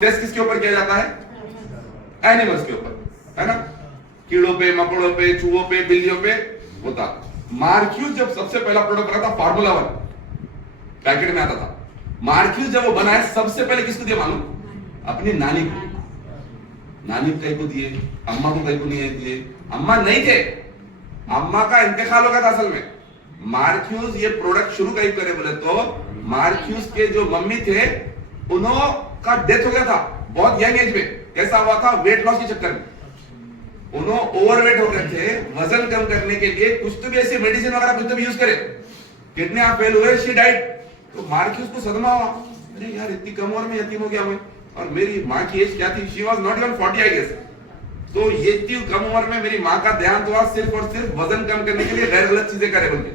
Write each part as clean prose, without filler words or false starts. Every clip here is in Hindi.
टेस्ट किसके ऊपर किया जाता है? एनिमल्स के ऊपर, है ना, कीड़ों पे, मकोड़ों पे, चूहों पे, बिल्लियों पे होता। मार्क्यूज जब सबसे पहला प्रोडक्ट बना था, फार्मूला 1 पैकेट में आता था। मार्क्यूज जब वो बनाया सबसे पहले किसको दिया मालूम? अपनी नानी को। नानी कहीं को दिए, अम्मा को कहीं को नहीं दिए। अम्मा नहीं थे, अम्मा का इंतकाल हो गया था असल में। मार्क्यूज ये प्रोडक्ट शुरू कहीं करे बोले तो मार्क्यूज के जो मम्मी थे उन्हों का डेथ हो गया था बहुत यंग एज में। कैसा हुआ था? वेट लॉस के चक्कर में उन्होंने ओवरवेट हो गए थे। वजन कम करने के लिए कुछ तो भी ऐसी मेडिसिन वगैरह कुछ तो भी यूज करे, किडनी फेल हुए, शी डाइड। तो मार्क्यूज को सदमा हुआ, अरे यार इतनी कम उम्र में यतीम हो गया मैं, और मेरी माँ की एज क्या थी? She was not even 40 I guess. तो ये इतनी कम उम्र में मेरी माँ का देहांत हुआ सिर्फ और सिर्फ वजन कम करने के लिए, गैर गलत चीजें करे बोल के।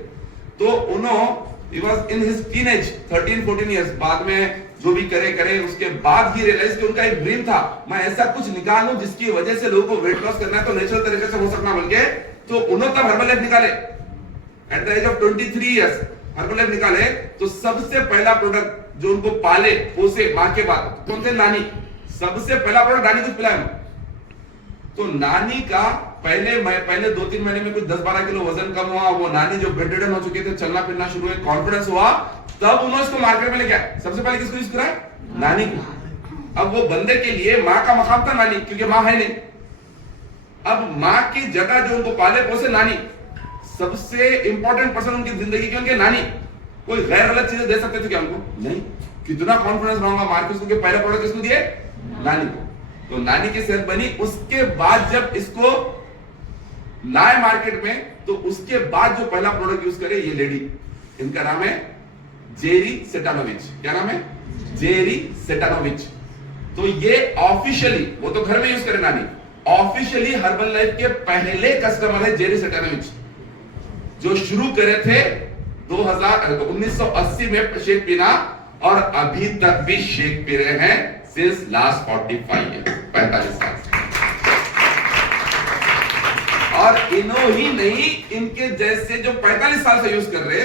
तो उन्होंने he was in his teenage 13-14 years, बाद में जो भी करे उसके बाद ही रियलाइज कि उनका एक ड्रीम था, मैं ऐसा कुछ निकालूं जिसकी वजह से लोगों को वेट लॉस करना है तो नेचुरल तरीके से हो सकना बोल के। तो उन्होंने तब हर्बल निकाले at the age of 23 years. Herbal निकाले तो सबसे पहला प्रोडक्ट जो उनको पाले पोसे मां के बाद कौन थे? नानी। सबसे पहला प्रोडक्ट नानी को पिलाया। तो नानी का पहले 2-3 महीने में कुछ 10-12 किलो वजन कम हुआ। वो नानी जो बेडरिडन हो चुके थे, चलना फिरना शुरू हुए, कॉन्फिडेंस हुआ, तब उन्होंने इसको मार्केट में लेके आए। सबसे पहले किसको यूज कराया? नानी को। अब वो बंदे के लिए माँ का मकाम था नानी, क्योंकि माँ है नहीं। अब माँ की जगह जो उनको पाले पोसे नानी, सबसे इंपॉर्टेंट पर्सन उनकी जिंदगी की उनके नानी। कोई गैर गलत चीजें दे सकते थे क्या उनको? नहीं। कितना कॉन्फिडेंस रहूंगा मार्केट को, पहला प्रोडक्ट किसको दिए? नानी को। तो नानी की सेहत बनी। उसके बाद जब इसको लाए मार्केट में, तो उसके बाद जो पहला प्रोडक्ट यूज करे ये लेडी, इनका नाम है जेरी सेटानोविच। क्या नाम है? जेरी सेटानोविच। तो ये ऑफिशियली, वो तो घर में यूज करे नानी, ऑफिशियली हर्बल लाइफ के पहले कस्टमर है जेरी सेटानोविच, जो शुरू करे थे 1980 में शेक पीना, और अभी तक भी शेक पी रहे हैं सिंस लास्ट 45 ईयर, 45 साल। और इन्हों ही नहीं, इनके जैसे जो 45 साल से यूज कर रहे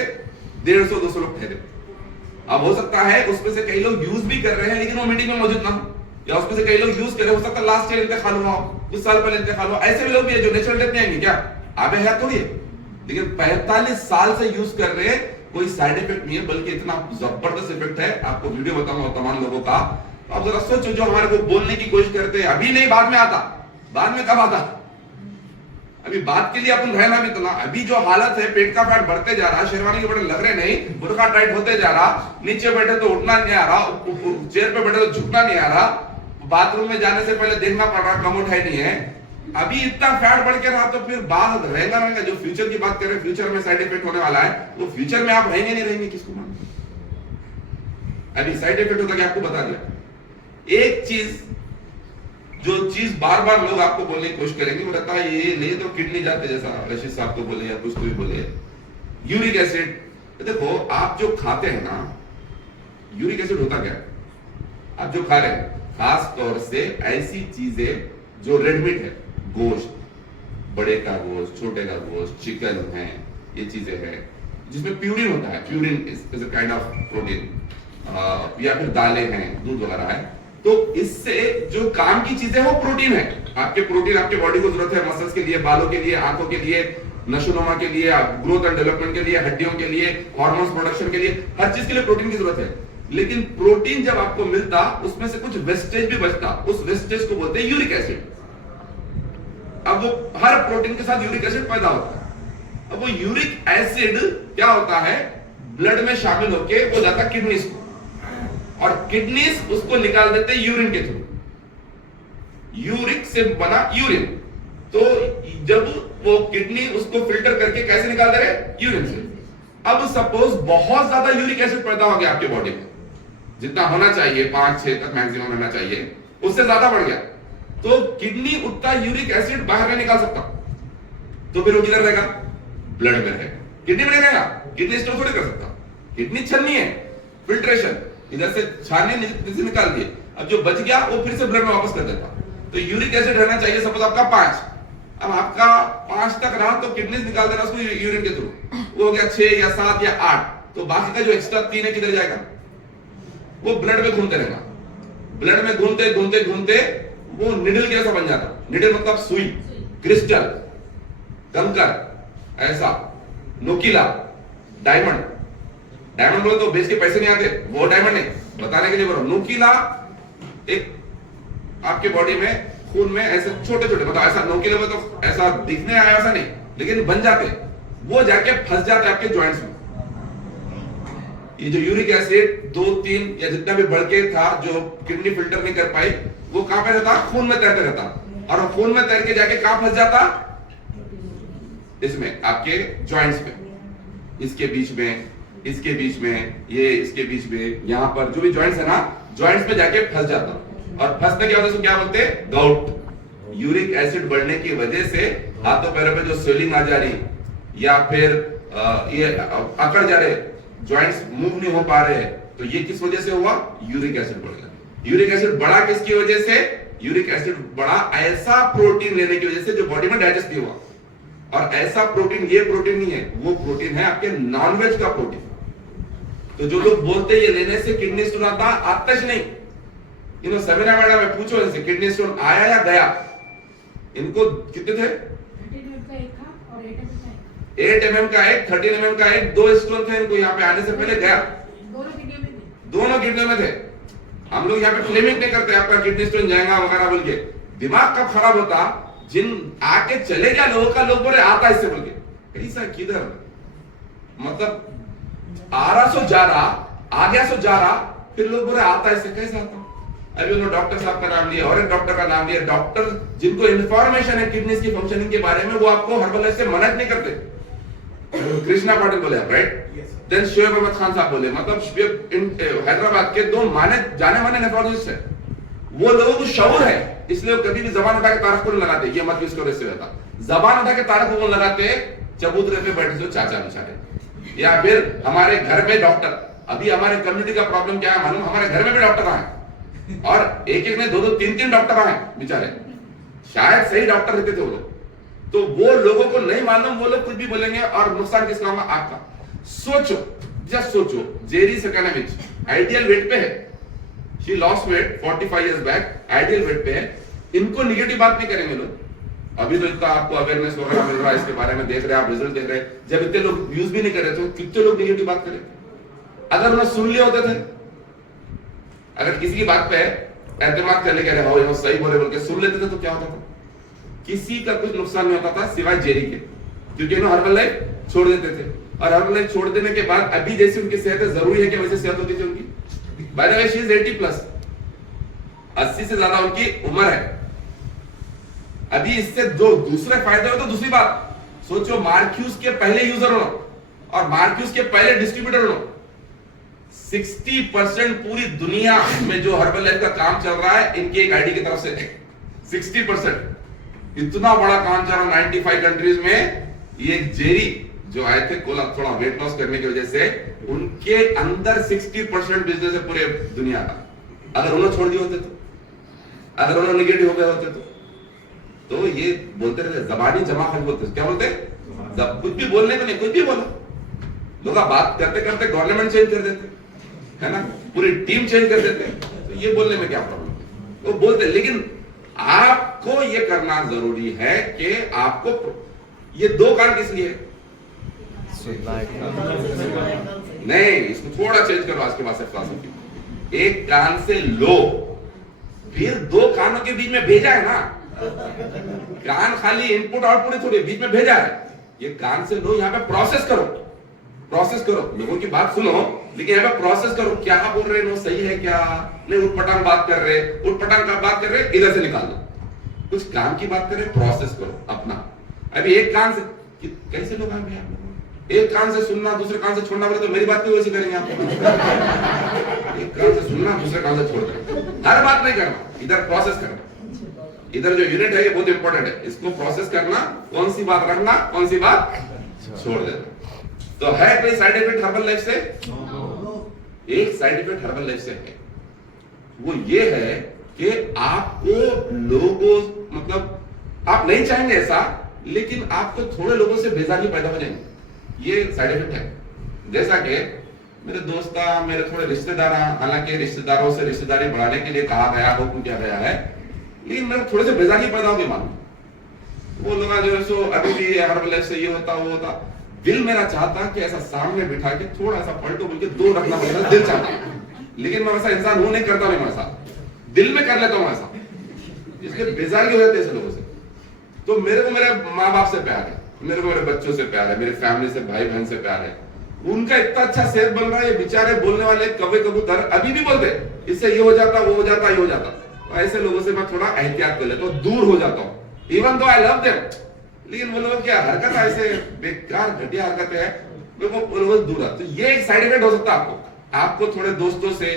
150-200 लोग ठहरे। अब हो सकता है उसमें से कई लोग यूज भी कर रहे हैं लेकिन वो मीटिंग में मौजूद ना हो, या उसमें से कई लोग यूज कर रहे, हो सकता है लास्ट ईयर इंतकाल हुआ हो, कुछ साल पहले इंतकाल हुआ। ऐसे भी लोग भी है जो नेचुरल डेथ में आएंगे क्या? आबे है थोड़ी है, लेकिन 45 साल से यूज कर रहे, कोई साइड इफेक्ट नहीं है, बल्कि इतना जबरदस्त इफेक्ट है। आपको वीडियो बताऊंगा तमाम लोगों का। अब जरा सोचो, जो हमारे को बोलने की कोशिश करते हैं, अभी नहीं बाद में आता, बाद में कब आता? अभी बात के लिए अपन रहना भी तो ना। अभी जो हालत है, पेट का फैट बढ़ते जा रहा, शेरवानी के बटन लग रहे नहीं, बुरखा टाइट होते जा रहा, नीचे बैठे तो उठना नहीं आ रहा, चेयर पे बैठे तो झुकना नहीं आ रहा, बाथरूम में जाने से पहले देखना पड़ रहा, कम उठाई नहीं है। अभी इतना फैट बढ़ के रहा तो फिर बात रहेगा। जो फ्यूचर की बात करें, फ्यूचर में साइड इफेक्ट होने वाला है, तो फ्यूचर में आप रहेंगे नहीं रहेंगे किसको मालूम? अभी साइड इफेक्ट होता है, आपको बता दिया। एक चीज, जो चीज बार बार लोग आपको बोलने की कोशिश करेंगे, वो रहता है ये ले तो किडनी जाते, जैसा रशीद साहब को बोले या कुछ तो भी बोले, यूरिक एसिड। देखो, आप जो खाते हैं ना, यूरिक एसिड होता क्या है? आप जो खा रहे हैं, खास तौर से ऐसी चीजें जो रेड मीट है, गोश्त, बड़े का गोश्त, छोटे का गोश्त, चिकन है, ये चीजें हैं जिसमें प्यूरिन होता है। Purine is a kind of protein, या फिर दालें हैं, दूध वगैरह है। तो इससे जो काम की चीजें वो प्रोटीन है। आपके प्रोटीन आपके बॉडी को जरूरत है, मसल्स के लिए, बालों के लिए, आंखों के लिए, नशोनुमा के लिए, ग्रोथ एंड डेवलपमेंट के लिए, हड्डियों के लिए, हार्मोन्स प्रोडक्शन के लिए, हर चीज के लिए प्रोटीन की जरूरत है। लेकिन प्रोटीन जब आपको मिलता, उसमें से कुछ वेस्टेज भी बचता, उस वेस्टेज को बोलते हैं यूरिक एसिड। अब वो हर प्रोटीन के साथ यूरिक एसिड पैदा होता है। अब वो यूरिक एसिड क्या होता है, ब्लड में शामिल होके वो जाता किडनीज को, और किडनीज उसको निकाल देते यूरिन के थ्रू। यूरिक से बना यूरिन, तो जब वो किडनी उसको फिल्टर करके कैसे निकाल दे रहे? यूरिन से। अब सपोज बहुत ज्यादा यूरिक एसिड पैदा हो गया आपके बॉडी में, जितना होना चाहिए 5-6 तक मैक्सिमम रहना चाहिए, उससे ज्यादा बढ़ गया, तो किडनी उतना यूरिक एसिड बाहर नहीं निकाल सकता। तो फिर वो किधर रहेगा? ब्लड में रहेगा। किडनी में रहेगा, किडनी स्टोर थोड़ी कर सकता। किडनी छलनी है, फिल्ट्रेशन, इधर से छाने से निकाल दिए, अब जो बच गया वो फिर से ब्लड में वापस कर देता। तो यूरिक एसिड रहना चाहिए सपोज आपका 5, अब आपका 5 तक रहा तो किडनी निकाल देना उसको यूरिन के थ्रू, वो हो गया 6 या 7 या 8, तो बाकी का जो एक्स्ट्रा 3 है किधर जाएगा? वो ब्लड में घूमते रहेगा। ब्लड में घूमते घूमते घूमते वो निडल जैसा बन जाता। निडल मतलब सुई, क्रिस्टल, कंकर, ऐसा नोकीला, डायमंड। डायमंड बोले तो बेच के पैसे नहीं आते, वो डायमंड नहीं, बताने के लिए बोलो। नोकीला एक आपके बॉडी में खून में ऐसे छोटे छोटे, मतलब ऐसा नोकीले में तो ऐसा दिखने आया ऐसा नहीं, लेकिन बन जाते, वो जाके फंस जाते आपके जॉइंट्स में। ये जो यूरिक एसिड 2-3 या जितना भी बढ़ के था जो किडनी फिल्टर नहीं कर पाई, वो कहां पे रहता? खून में तैरते रहता। और खून में तैर के जाके कहां फंस जाता? इसमें आपके जॉइंट्स में, इसके बीच में, इसके बीच में, ये इसके बीच में, यहां पर जो भी जॉइंट्स है ना, जॉइंट्स में जाके फंस जाता। और फंसने की वजह से क्या बोलते हैं? गाउट। यूरिक एसिड बढ़ने की वजह से हाथों पैरों पे जो स्वेलिंग आ जा रही, या फिर ये अकड़ जा रहे, जॉइंट्स मूव नहीं हो पा रहे, तो ये किस वजह से हुआ? यूरिक एसिड बढ़ गया। यूरिक एसिड बढ़ा किसकी वजह से? यूरिक एसिड बढ़ा ऐसा प्रोटीन लेने की वजह से जो बॉडी में डाइजेस्ट नहीं हुआ। और ऐसा प्रोटीन, ये प्रोटीन नहीं है, वो प्रोटीन है आपके नॉनवेज का प्रोटीन। तो जो लोग बोलते हैं ये लेने से किडनी स्टोन आता, आतश नहीं। समीना मैडम में पूछो इनसे, किडनी स्टोन आया या गया? इनको कितने थे? 8 mm का एक, 13 mm का एक, 2 स्टोन थे इनको यहाँ पे आने से पहले, गया। दोनों किडनी में थे। हम लोग यहाँ पे क्लेमिंग नहीं करते आपका किडनी स्टोन जाएगा वगैरह बोल के। दिमाग कब खराब होता? जिन आके चले गया लोगों का, लोग बोले आता इससे बोल के, ऐसा किधर? मतलब आ रहा सो जा रहा, आ गया सो जा रहा, फिर लोग बोले आता इससे, कैसे आता? अभी उन्होंने डॉक्टर साहब का नाम लिया और एक डॉक्टर का नाम लिया। डॉक्टर जिनको इंफॉर्मेशन है किडनीज की फंक्शनिंग के बारे में, वो आपको हर्बल से मना नहीं करते। कृष्णा पाटिल बोले, राइट? देन शोएब अहमद खान साहब बोले, मतलब हैदराबाद के 2 जाने माने नेफ्रोलॉजिस्ट है। वो लोगों को शऊर है, इसलिए वो कभी भी जबान उठा के तारक को नहीं लगाते। ये मत इसको ऐसे होता, जबान उठा के तारक को लगाते, चबूतरे पे बैठे जो चाचा बेचारे। या फिर हमारे घर में डॉक्टर, अभी हमारे कम्युनिटी का प्रॉब्लम क्या है मालूम? हमारे घर में भी डॉक्टर आए, और एक ने 2-2, 3-3 डॉक्टर आए बेचारे। शायद सही डॉक्टर रहते थे वो लोग। तो वो लोगों को नहीं मालूम, वो लोग कुछ भी बोलेंगे, और नुकसान किसका होगा? आपका। सोचो, जस्ट सोचो, जेरी सेकानोविच आइडियल वेट पे है, she lost weight 45 years back, ideal weight पे है। इनको निगेटिव बात नहीं करेंगे लोग। अभी तो इतना आपको अवेयरनेस वगैरह मिल रहा है इसके बारे में, देख रहे हैं आप, रिजल्ट देख रहे हैं। जब इतने लोग यूज भी नहीं कर रहे थे, कितने लोग निगेटिव बात करें? अगर उन्हें सुन लिया होते थे, अगर किसी की बात पे एतमाद करने के रहे, सही बोले बोल के सुन लेते थे, तो क्या होता था? किसी का कुछ नुकसान नहीं होता था सिवाय जेरी के, क्योंकि इन्होंने हर्बल लाइफ छोड़ देते थे। और हर्बल लाइफ छोड़ देने के बाद अभी जैसी उनकी सेहत है, जरूरी है कि वैसे सेहत होती थी उनकी। By the way she is 80+, 80 से ज्यादा उनकी उम्र है। अभी इससे जो दूसरे फायदे हो तो दूसरी बात सोचो, मार्क्यूस के पहले यूजर हो और मार्क्यूस के पहले डिस्ट्रीब्यूटर हो। 60% पूरी दुनिया में जो हर्बल लाइफ का काम चल रहा है, इनकी एक आईडी की तरफ से 60%। इतना बड़ा काम चल रहा 95 कंट्रीज में। ये जेरी जो आए थे थोड़ा वेट लॉस करने की वजह से, उनके अंदर 60% बिजनेस है पूरे दुनिया का। अगर उन्होंने छोड़ दिए होते तो, अगर उन्होंने निगेटिव हो गए होते तो ये बोलते रहते, जबानी जमा खाली बोलते, क्या बोलते? कुछ भी बोलने को नहीं, कुछ भी बोलो। लोग बात करते करते गवर्नमेंट चेंज कर देते, है ना, पूरी टीम चेंज कर देते। तो ये बोलने में क्या प्रॉब्लम? वो बोलते, लेकिन आपको ये करना जरूरी है कि आपको ये 2 कान किस लिए? नहीं, इसको थोड़ा चेंज करो आज के बाद से फिलॉसफी। एक कान से लो, फिर 2 कानों के बीच में भेजा है ना। कान खाली इनपुट आउटपुट थोड़ी, बीच में भेजा है। ये कान से लो, यहाँ पे प्रोसेस करो, प्रोसेस करो, लोगों की बात सुनो, लेकिन यहाँ पे प्रोसेस करो, क्या बोल रहे हैं, सही है क्या नहीं, उठपटांग बात कर रहे, उठपटांग का बात कर रहे, इधर से निकाल दो। कुछ काम की बात कर रहे, प्रोसेस करो अपना। अभी एक कान से कैसे लोग आएंगे आप? एक कान से सुनना, दूसरे कान से छोड़ना बोले तो मेरी बात भी वैसी करेंगे आप। एक कान से सुनना, दूसरे कान से छोड़ देना, हर बात नहीं करना, इधर प्रोसेस करना। इधर जो यूनिट है ये बहुत इंपॉर्टेंट है, इसको प्रोसेस करना, कौन सी बात रखना, कौन सी बात छोड़ देना। तो है कोई साइड इफेक्ट हर्बल लाइफ से? एक साइड इफेक्ट हर्बल लाइफ से है, वो ये है कि आपको लोगों, मतलब आप नहीं चाहेंगे ऐसा, लेकिन आपको थोड़े लोगों से बेजारी पैदा हो जाएंगे। ये साइड इफेक्ट है। जैसा कि मेरे दोस्त मेरे थोड़े रिश्तेदार, हालांकि रिश्तेदारों से रिश्तेदारी बढ़ाने के लिए कहा गया, हुक्म किया गया है, लेकिन मेरे थोड़े से बेजारी पैदा होगी मालूम। वो लोग जो है सो अभी भी हर वक्त से ये होता वो होता, दिल मेरा चाहता कि ऐसा सामने बिठा के थोड़ा सा पलटो बोल के दो रखना पड़ेगा, दिल चाहता, लेकिन मैं वैसा इंसान हूं नहीं, करता नहीं, मैं ऐसा दिल में कर लेता हूं ऐसा, इसलिए बेजारी हो जाती है ऐसे लोगों से। तो मेरे को मेरे माँ बाप से प्यार है, मेरे को मेरे बच्चों से प्यार है, मेरी फैमिली से, भाई बहन से प्यार है। उनका इतना अच्छा सेहत बन रहा है, ये बेचारे बोलने वाले कौवे कबूतर अभी भी बोलते इससे ये हो जाता, वो हो जाता, ये हो जाता। तो ऐसे लोगों से मैं थोड़ा एहतियात कर लेता हूँ, दूर हो जाता हूँ। Even though I love them, लेकिन वो लोग क्या हरकत ऐसे बेकार घटिया हरकत है, वो लोग दूर आते। तो ये एक साइड इफेक्ट हो सकता है आपको थोड़े दोस्तों से,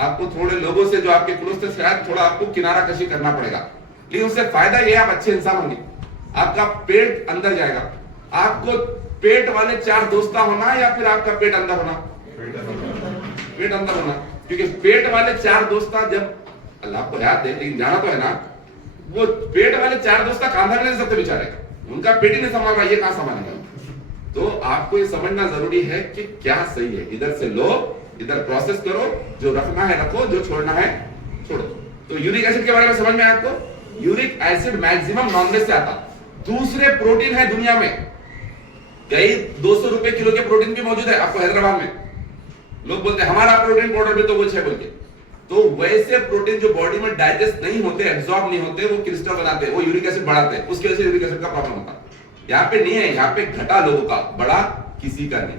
आपको थोड़े लोगों से जो आपके क्लोज थे, शायद थोड़ा आपको किनारा कशी करना पड़ेगा, लेकिन उससे फायदा ये आप अच्छे इंसान होंगे, आपका पेट अंदर जाएगा। आपको पेट वाले 4 दोस्त होना या फिर आपका पेट अंदर होना? पेट अंदर होना, क्योंकि पेट वाले 4 दोस्त जब अल्लाह को याद दे, लेकिन जाना तो है ना, वो पेट वाले 4 दोस्त कांधा नहीं सकते बेचारे, उनका पेट ही नहीं संभाल रहा, ये कहां संभालेगा? तो आपको ये समझना जरूरी है कि क्या सही है, इधर से लो, इधर प्रोसेस करो, जो रखना है रखो, जो छोड़ना है छोड़ो। तो यूरिक एसिड के बारे में समझ में आया आपको? यूरिक एसिड मैक्सिमम नॉनवेज से आता। दूसरे प्रोटीन है दुनिया में, कई 200 रुपए किलो के प्रोटीन भी मौजूद है आपको हैदराबाद में। लोग बोलते हैं हमारा प्रोटीन पाउडर भी तो वो 6 बोल के। तो वैसे प्रोटीन जो बॉडी में डाइजेस्ट नहीं होते, एब्जॉर्ब नहीं होते, वो क्रिस्टल बनाते हैं, वो यूरिक एसिड बढ़ाते हैं, उसकी वजह से यूरिक एसिड का प्रॉब्लम होता है। यहाँ पे नहीं है, यहाँ पे घटा लोगों का, बड़ा किसी का नहीं।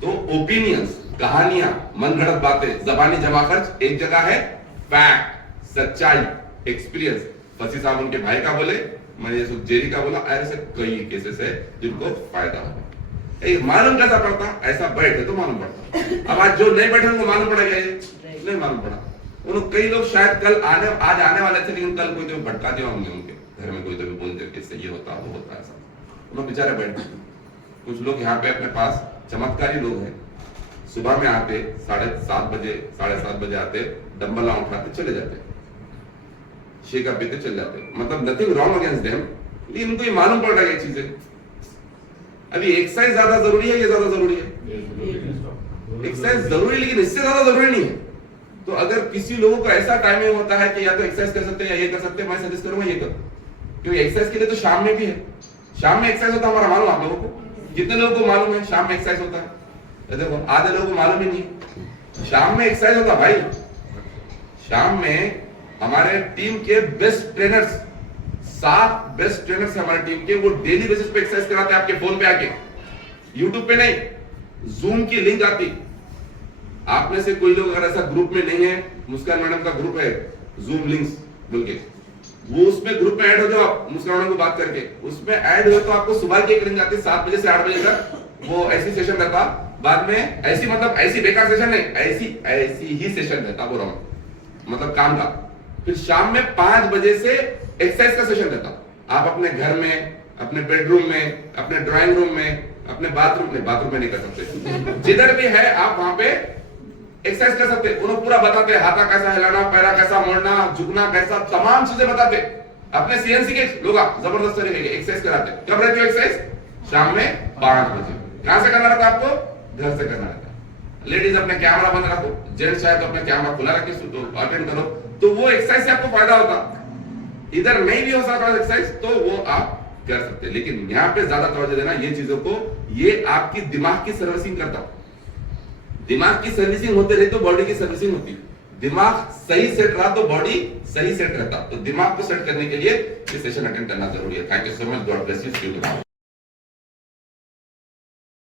तो ओपिनियंस, कहानियां, मनगढ़ंत बातें, जबानी जमा खर्च एक जगह है, फैक्ट, सच्चाई, एक्सपीरियंस। फसी साहब उनके भाई का बोले, मैंने जेरी का बोला, ऐसे कई केसेस है जिनको फायदा हो। मालूम कैसा पड़ता? ऐसा बैठे तो मालूम पड़ता। अब आज जो नहीं बैठे उनको मालूम पड़ेगा, ये नहीं मालूम पड़ा। उन्होंने कई लोग शायद कल आज आने वाले थे, लेकिन कल कोई तो भटका दिया होंगे, उनके घर में कोई तो भी बोलते कि इससे ये होता वो होता ऐसा, उन्होंने बेचारे बैठे। कुछ लोग यहाँ पे अपने पास चमत्कारी लोग हैं, सुबह में आते 7:30 बजे 7:30 बजे आते, डंबल उठाते चले जाते, शेका पीते चले जाते, मतलब नथिंग रॉन्ग अगेंस्ट देम, लेकिन उनको ये मालूम पड़ रहा है ये चीजें। अभी एक्सरसाइज ज्यादा जरूरी है, ये ज्यादा जरूरी है? एक्सरसाइज जरूरी, लेकिन इससे ज्यादा जरूरी नहीं है। तो अगर किसी लोगों को ऐसा टाइमिंग होता है कि या तो एक्सरसाइज कर सकते हैं या ये कर सकते हैं, मैं सजेस्ट करूंगा ये करो, क्योंकि एक्सरसाइज के लिए तो शाम में भी है। शाम में एक्सरसाइज होता है हमारा, मालूम आप लोगों को? कितने लोगों को मालूम है शाम में एक्सरसाइज होता है? देखो आधे लोगों को मालूम ही नहीं शाम में एक्सरसाइज होता भाई। शाम में हमारे टीम के बेस्ट ट्रेनर्स, 7 बेस्ट ट्रेनर्स हमारे टीम के, वो डेली बेसिस पे एक्सरसाइज कराते हैं आपके फोन पे आके, यूट्यूब पे नहीं, जूम की लिंक आती। आप में से कोई लोग अगर ऐसा ग्रुप में नहीं है, मुस्कान मैडम का ग्रुप है जूम लिंक्स बोल के, वो उसमें ग्रुप में ऐड हो जाओ आप, मुस्कान मैडम को बात करके उसमें ऐड हो तो आपको सुबह की एक लिंक आती है 7 बजे से 8 बजे तक, वो ऐसी सेशन रहता। बाद में ऐसी, मतलब ऐसी बेकार सेशन नहीं, ऐसी ही सेशन रहता वो राउंड, मतलब काम का। फिर शाम में 5 बजे से एक्सरसाइज का सेशन रहता। आप अपने घर में, अपने बेडरूम में, अपने ड्राइंग रूम में, अपने बाथरूम में नहीं कर सकते, जिधर भी है आप वहां पे एक्सरसाइज कर सकते। उन्होंने पूरा बताते, हाथा कैसा हिलाना, पैरा कैसा मोड़ना, झुकना कैसा, तमाम चीजें बताते। अपने सीएनसी के लोग जबरदस्त तरीके की एक्सरसाइज कराते। कब रहती है एक्सरसाइज? शाम में 5 बजे। कहां से करना रहता है आपको? घर से करना रहता है। लेडीज अपने कैमरा बंद रखो, जेंट्स चाहे तो अपना कैमरा खुला रखे अटेंड करो, तो वो एक्सरसाइज से आपको फायदा होता। इधर नहीं भी हो सकता एक्सरसाइज तो वो आप कर सकते, लेकिन यहाँ पे ज्यादा तवज्जो देना ये चीजों को, ये आपकी दिमाग की सर्विसिंग करता। दिमाग की सर्विसिंग होते रहे तो बॉडी की सर्विसिंग होती। दिमाग सही सेट रहा तो बॉडी सही सेट रहता। तो दिमाग को सेट करने के लिए ये सेशन अटेंड करना जरूरी है। Thank you so much, God bless you.